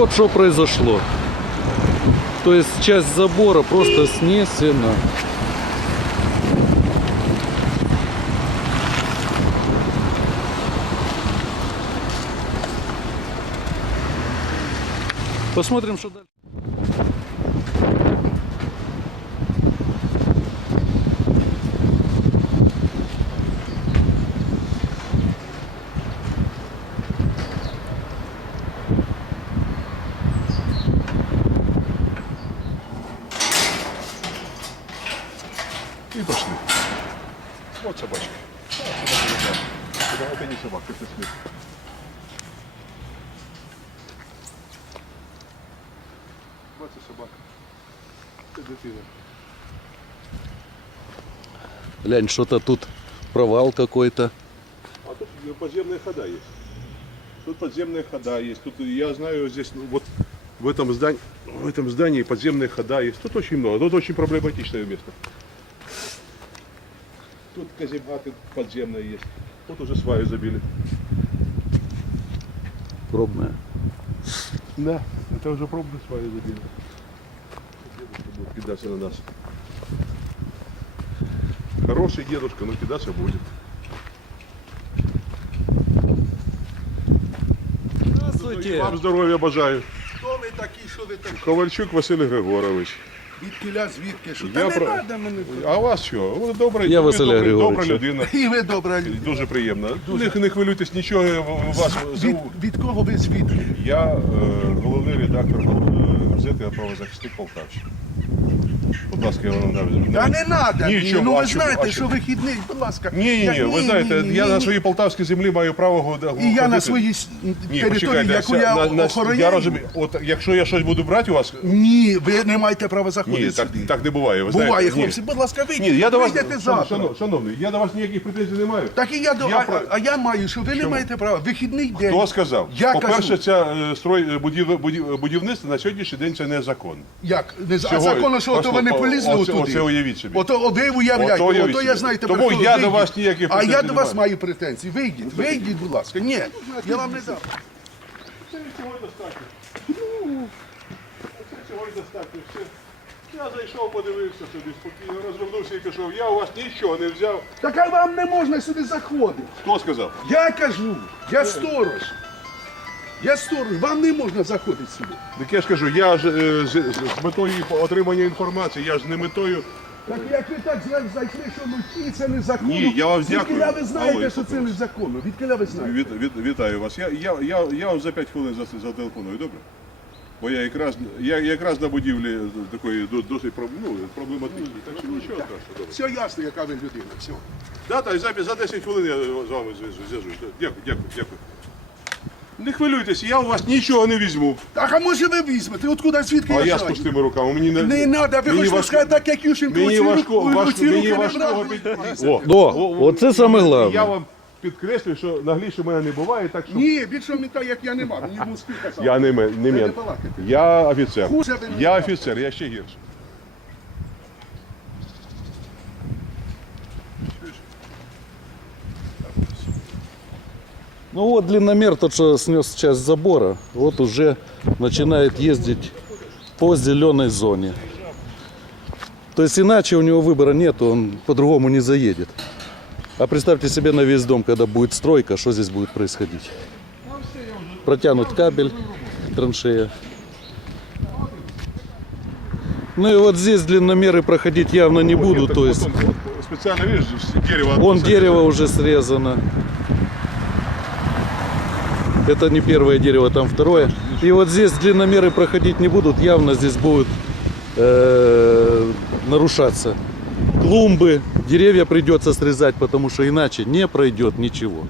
вот что произошло. То есть часть забора просто снесена. Посмотрим, что дальше. Вот собачка. Это, это не собака, это смех. Вот это собака. Это ты. Лянь, что-то тут провал какой-то. А тут подземные хода есть. Тут подземные хода есть. Тут я знаю здесь ну, вот в этом здании, в этом здании подземные хода есть. Тут очень много. Тут очень проблематичное место. Тут казематы подземные есть. Вот уже сваю забили. Пробная. Да, это уже пробная сваю забили. Дедушка будет кидаться на нас. Хороший дедушка, но кидаться будет. Здравствуйте. И вам здоровья обожаю. Кто вы такие, что вы такие? Ковальчук Василий Григорович. Відкіля, звідки? Що там Та не треба, про... мене... А у вас що? Добре... Ви добра людина. І ви добра людина. Дуже приємно. Не хвилюйтесь, нічого у вас З... З... З... З... З... Зову. Від кого ви звідки? Я е, головний редактор е, взяти правозахисник Полтавщини». Да не надо. Нічого, ну а, ви чого, знаєте, а, що вихідний, не не Ні, ні, ні, я, ні, ні, знаете, ні, я ні, на своїй полтавській землі маю право ходити. и я на своїй території, ні, яку я на, на, охороняю. Я, я розумію, от якщо я буду брать у вас. Ні, не вы не имеете права заходить Ні, так, сюди. так не бывает, Ви буває, знаєте, хлопці, ні. будь ласка, я до вас, вийдете завтра. Шановний, я до вас никаких претензий не имею Так и я до а, я имею, что вы не имеете права. выходный день. Хто сказал Я По-перше, ця строй будівництва на сегодняшний день это не закон. как А закон, что то Ви не полізли у туди. Оце, оце уявіть собі. Ото ви уявляєте. Ото я, то я, то я знаєте, Тому тепер, я вийдет. до вас ніяких претензій не маю. А я до вас маю претензії. Вийдіть, вийдіть, будь ласка. Ні, я вам не дам. Це цього й достатньо. Це цього й достатньо. Я зайшов, подивився собі, спокійно розвернувся і пішов. я у вас нічого не взяв. Так а вам не можна сюди заходити. Хто сказав? Я кажу, я сторож. Я сторож, вам не можна заходити сюди. Так я ж кажу, я ж з, з, з, з метою отримання інформації, я ж не метою... Так як ви так зайшли, що внутрі це незаконно. Від Віт, ви знаєте. Вітаю вас. Я, я, я, я вам за п'ять хвилин за, за телефоною, добре? Бо я якраз, я якраз на будівлі такої досить ну, проблематичної. Так, так, так, так. Все ясно, яка ви людина. все. Так, так, За 10 хвилин я з вами зв'язую. Дякую, дякую, дякую. Не хвилюйтесь, я у вас нічого не візьму. Так а може ви візьмете? Откуди звідки я А я з пустими руками. Мені не треба. Важко, ви хочете сказати, так як Мені важко, важко. О, оце саме головне. Я вам підкреслюю, що нагліше в мене не буває, так що ні, більше так, як я не маю. Я не мен, не мен. Я офіцер. Хуже я офіцер, я ще гірше. Ну вот длинномер тот, что снес часть забора, вот уже начинает ездить по зеленой зоне. То есть иначе у него выбора нет, он по-другому не заедет. А представьте себе на весь дом, когда будет стройка, что здесь будет происходить? Протянут кабель, траншея. Ну и вот здесь длинномеры проходить явно не буду, то есть... Специально дерево уже срезано. Это не первое дерево, там второе. И вот здесь длинномеры проходить не будут, явно здесь будут э, нарушаться. Клумбы, деревья придется срезать, потому что иначе не пройдет ничего.